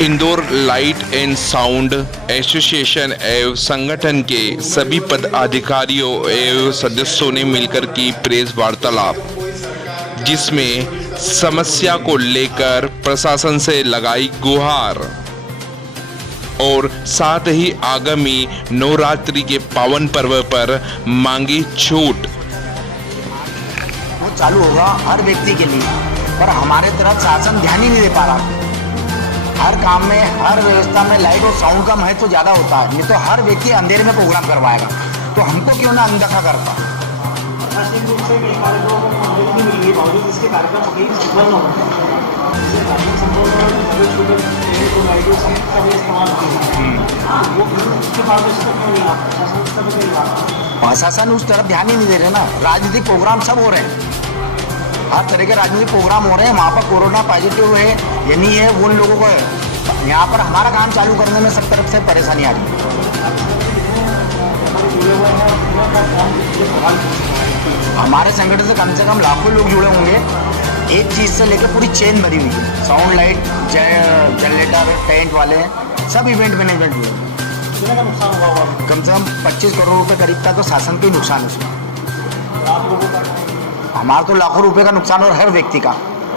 Indore light and sound association एवं संगठन के सभी पदाधिकारियों एवं सदस्यों ने मिलकर की प्रेस वार्तालाप, जिसमें समस्या को लेकर प्रशासन से लगाई गुहार और साथ ही आगामी नवरात्रि के पावन पर्व पर मांगी छूट। वो चालू होगा हर व्यक्ति के लिए, पर हमारे तरफ शासन ध्यान ही नहीं दे पा रहा। हर काम में, हर व्यवस्था में लाइट और साउंड का महत्व ज़्यादा होता है, नहीं तो हर व्यक्ति अंधेरे में प्रोग्राम करवाएगा, तो हमको क्यों ना अनदेखा करता। प्रशासनिक रूप से कई कार्यक्रमों को मंजूरी नहीं मिली है, बावजूद इसके कार्यक्रम कहीं संपन्न हो रहे हैं। इससे धार्मिक संपन्न छोटे छोटे लाइटों का भी इस्तेमाल किया, वो उसके पारदर्शिता क्यों नहीं आता, प्रशासन उस तरफ नहीं आता। प्रशासन उस तरफ ध्यान ही नहीं दे रहे ना। राजनीतिक प्रोग्राम सब हो रहे हैं, हर तरह के राजनीतिक प्रोग्राम हो रहे हैं। वहाँ पर कोरोना पॉजिटिव है या नहीं है, वो उन लोगों को है। यहाँ पर हमारा काम चालू करने में सब तरफ से परेशानी आ रही है। हमारे संगठन से कम लाखों लोग जुड़े होंगे। एक चीज़ से लेकर पूरी चेन भरी हुई है। साउंड, लाइट, जनरेटर, टेंट वाले, सब इवेंट मैनेजमेंट जुड़े हैं। कम से कम 25 करोड़ रुपए करीब का तो शासन का ही नुकसान है उसमें। हमारा तो लाखों रुपए का नुकसान और हर व्यक्ति का।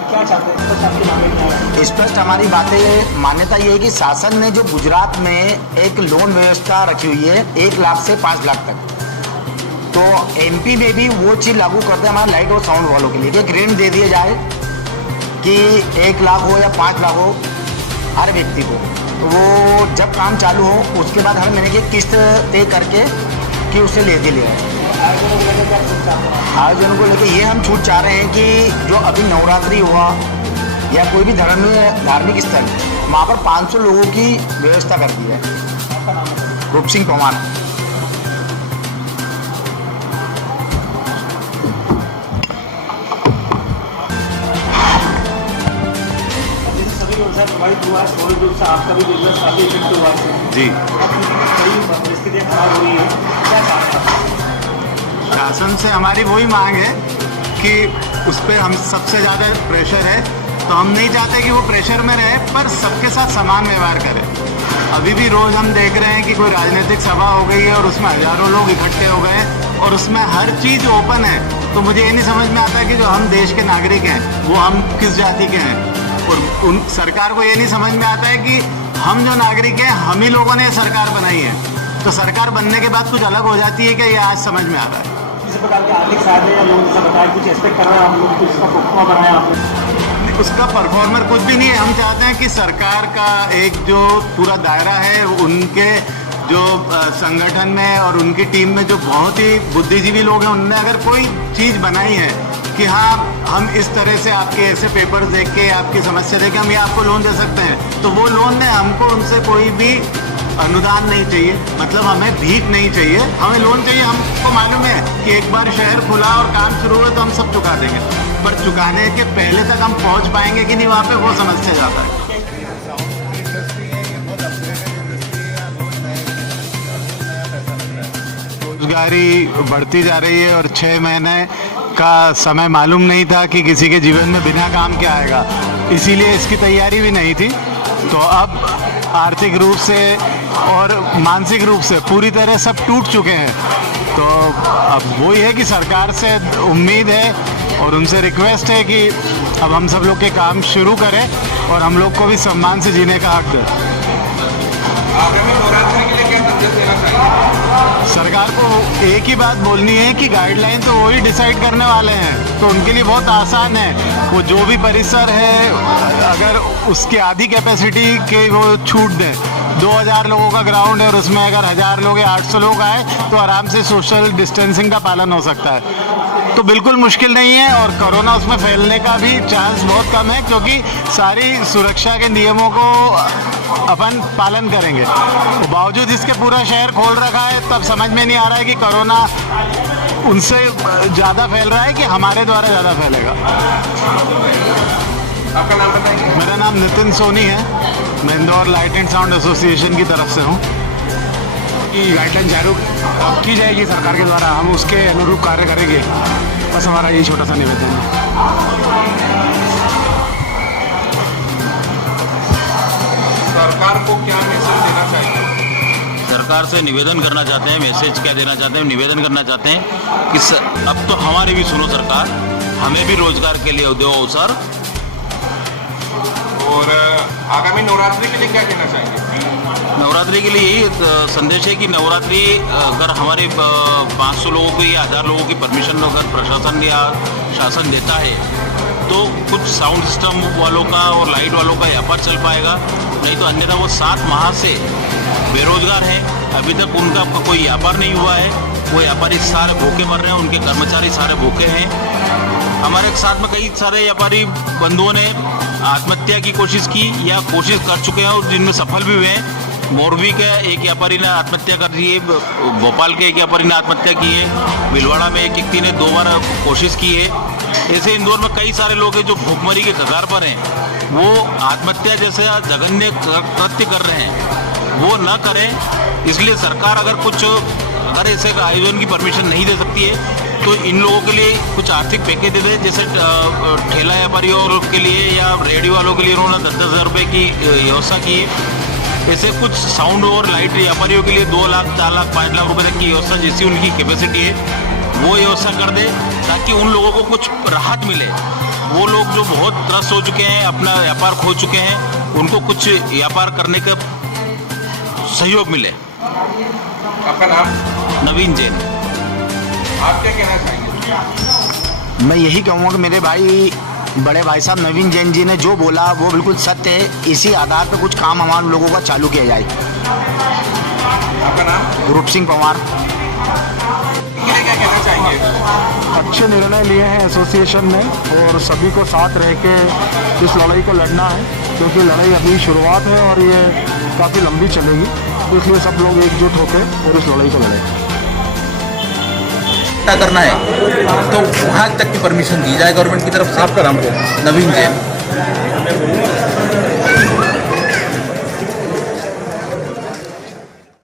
क्या चाहते हैं स्पष्ट हमारी बातें, मान्यता ये है कि शासन ने जो गुजरात में एक लोन व्यवस्था रखी हुई है 1 लाख से 5 लाख तक, तो एमपी में भी वो चीज़ लागू करते हैं हमारे लाइट और साउंड वालों के लिए कि एक ऋण दे दिया जाए कि 1 लाख हो या 5 लाख हो हर व्यक्ति को। तो वो जब काम चालू हो उसके बाद हर महीने की किस्त तय करके कि उसे ले दिया जाए। आयोजनों को लेकर ये हम छूट चाह रहे हैं कि जो अभी नवरात्रि हुआ या कोई भी धार्मिक स्थल, वहाँ पर 500 लोगों की व्यवस्था कर दी है। रूप सिंह परमार। सभी व्यवसाय प्रभावित हुआ है, स्वाभाविक रूप से आपका भी बिजनेस काफी इफेक्ट हुआ है जी। कई परिस्थितियाँ खराब हुई है, क्या चाहते हैं? शासन से हमारी वही मांग है कि उस पर हम सबसे ज़्यादा प्रेशर है, तो हम नहीं चाहते कि वो प्रेशर में रहे, पर सबके साथ समान व्यवहार करें। अभी भी रोज़ हम देख रहे हैं कि कोई राजनीतिक सभा हो गई है और उसमें हज़ारों लोग इकट्ठे हो गए और उसमें हर चीज़ ओपन है। तो मुझे ये नहीं समझ में आता कि जो हम देश के नागरिक हैं वो हम किस जाति के हैं, और उन सरकार को ये नहीं समझ में आता है कि हम जो नागरिक हैं हम ही लोगों ने सरकार बनाई है। तो सरकार बनने के बाद कुछ अलग हो जाती है कि ये आज समझ में आ रहा है। किसी प्रकार के आर्थिक सहायता या लोन जैसा बताया, कुछ एक्सपेक्ट कर रहे हैं हम लोग, कुछ इसका परफॉर्मा बनाया आपने? उसका परफॉर्मर कुछ भी नहीं है। हम चाहते हैं कि सरकार का एक जो पूरा दायरा है, उनके जो संगठन में और उनकी टीम में जो बहुत ही बुद्धिजीवी लोग हैं, उनने अगर कोई चीज़ बनाई है कि हाँ हम इस तरह से आपके ऐसे पेपर देख के, आपकी समस्या देख के हम ये आपको लोन दे सकते हैं, तो वो लोन ने हमको उनसे कोई भी अनुदान नहीं चाहिए, मतलब हमें भीख नहीं चाहिए, हमें लोन चाहिए। हमको मालूम है कि एक बार शहर खुला और काम शुरू हुआ तो हम सब चुका देंगे, पर चुकाने के पहले तक हम पहुंच पाएंगे कि नहीं वहाँ पे, वो समझते जाता है। रोजगारी बढ़ती जा रही है और 6 महीने का समय मालूम नहीं था कि किसी के जीवन में बिना काम के आएगा, इसीलिए इसकी तैयारी भी नहीं थी। तो अब आर्थिक रूप से और मानसिक रूप से पूरी तरह सब टूट चुके हैं। तो अब वही है कि सरकार से उम्मीद है और उनसे रिक्वेस्ट है कि अब हम सब लोग के काम शुरू करें और हम लोग को भी सम्मान से जीने का हक दें। आगामी नवरात्रि के लिए क्या संदेश देना चाहिए? सरकार को एक ही बात बोलनी है कि गाइडलाइन तो वही डिसाइड करने वाले हैं, तो उनके लिए बहुत आसान है। वो जो भी परिसर है अगर उसकी आधी कैपेसिटी के वो छूट दें, 2000 लोगों का ग्राउंड है और उसमें अगर 1000 लोग या 800 लोग आए तो आराम से सोशल डिस्टेंसिंग का पालन हो सकता है। तो बिल्कुल मुश्किल नहीं है और कोरोना उसमें फैलने का भी चांस बहुत कम है, क्योंकि सारी सुरक्षा के नियमों को अपन पालन करेंगे। तो बावजूद इसके पूरा शहर खोल रखा है, तब समझ में नहीं आ रहा है कि कोरोना उनसे ज़्यादा फैल रहा है कि हमारे द्वारा ज़्यादा फैलेगा। आपका नाम बताएंगे? मेरा नाम नितिन सोनी है, मैं Indore light and sound association की तरफ से हूँ। की गाइडलाइन जारी की जाएगी सरकार के द्वारा, हम उसके अनुरूप कार्य करेंगे, बस हमारा यही छोटा सा निवेदन है। सरकार को क्या मैसेज देना चाहिए? सरकार से निवेदन करना चाहते हैं, मैसेज क्या देना चाहते हैं, निवेदन करना चाहते हैं कि अब तो हमारी भी सुनो सरकार, हमें भी रोजगार के लिए दो अवसर। और आगामी नवरात्रि के लिए क्या कहना चाहेंगे? नवरात्रि के लिए यही संदेश है कि नवरात्रि अगर हमारे 500 लोगों की या 1000 लोगों की परमिशन अगर प्रशासन या शासन देता है तो कुछ साउंड सिस्टम वालों का और लाइट वालों का व्यापार चल पाएगा, नहीं तो अन्यथा वो 7 माह से बेरोजगार हैं, अभी तक उनका कोई व्यापार नहीं हुआ है, वो व्यापारी सारे भूखे मर रहे हैं, उनके कर्मचारी सारे भूखे हैं। हमारे साथ में कई सारे व्यापारी बंधुओं ने आत्महत्या की कोशिश की या कोशिश कर चुके हैं और जिनमें सफल भी हुए हैं। मोरबी के एक व्यापारी ने आत्महत्या कर दी है, भोपाल के एक व्यापारी ने आत्महत्या की है, भीलवाड़ा में एक व्यक्ति ने 2 बार कोशिश की है। ऐसे इंदौर में कई सारे लोग हैं जो भूखमरी के कगार पर हैं, वो आत्महत्या जैसे जघन्य कृत्य कर रहे हैं, वो न करें। इसलिए सरकार अगर ऐसे आयोजन की परमिशन नहीं दे सकती है तो इन लोगों के लिए कुछ आर्थिक पैकेज दे दे, जैसे ठेला व्यापारियों के लिए या रेडियो वालों के लिए उन्होंने 10-10 हज़ार रुपये की व्यवस्था की है। ऐसे कुछ साउंड और लाइट व्यापारियों के लिए 2 लाख, 4 लाख, 5 लाख रुपए तक की व्यवस्था जैसी उनकी कैपेसिटी है वो व्यवस्था कर दे, ताकि उन लोगों को कुछ राहत मिले। वो लोग जो बहुत त्रस्त हो चुके हैं, अपना व्यापार खो चुके हैं, उनको कुछ व्यापार करने का सहयोग मिले। आपका नाम? नवीन जैन। आप क्या कहना चाहेंगे? मैं यही कहूँगा कि मेरे बड़े भाई साहब नवीन जैन जी ने जो बोला वो बिल्कुल सत्य है। इसी आधार पर कुछ काम हमारे लोगों का चालू किया जाए। आपका नाम? रूप सिंह पंवार। क्या कहना चाहेंगे? अच्छे निर्णय लिए हैं एसोसिएशन ने और सभी को साथ रह के इस लड़ाई को लड़ना है, क्योंकि लड़ाई अभी शुरुआत है और ये काफ़ी लंबी चलेगी, तो इसलिए सब लोग एकजुट होकर और इस लड़ाई को लड़ें। क्या करना है तो वहाँ तक की परमिशन दी जाए गवर्नमेंट की तरफ से। आपका नाम क्या है? नवीन जैन।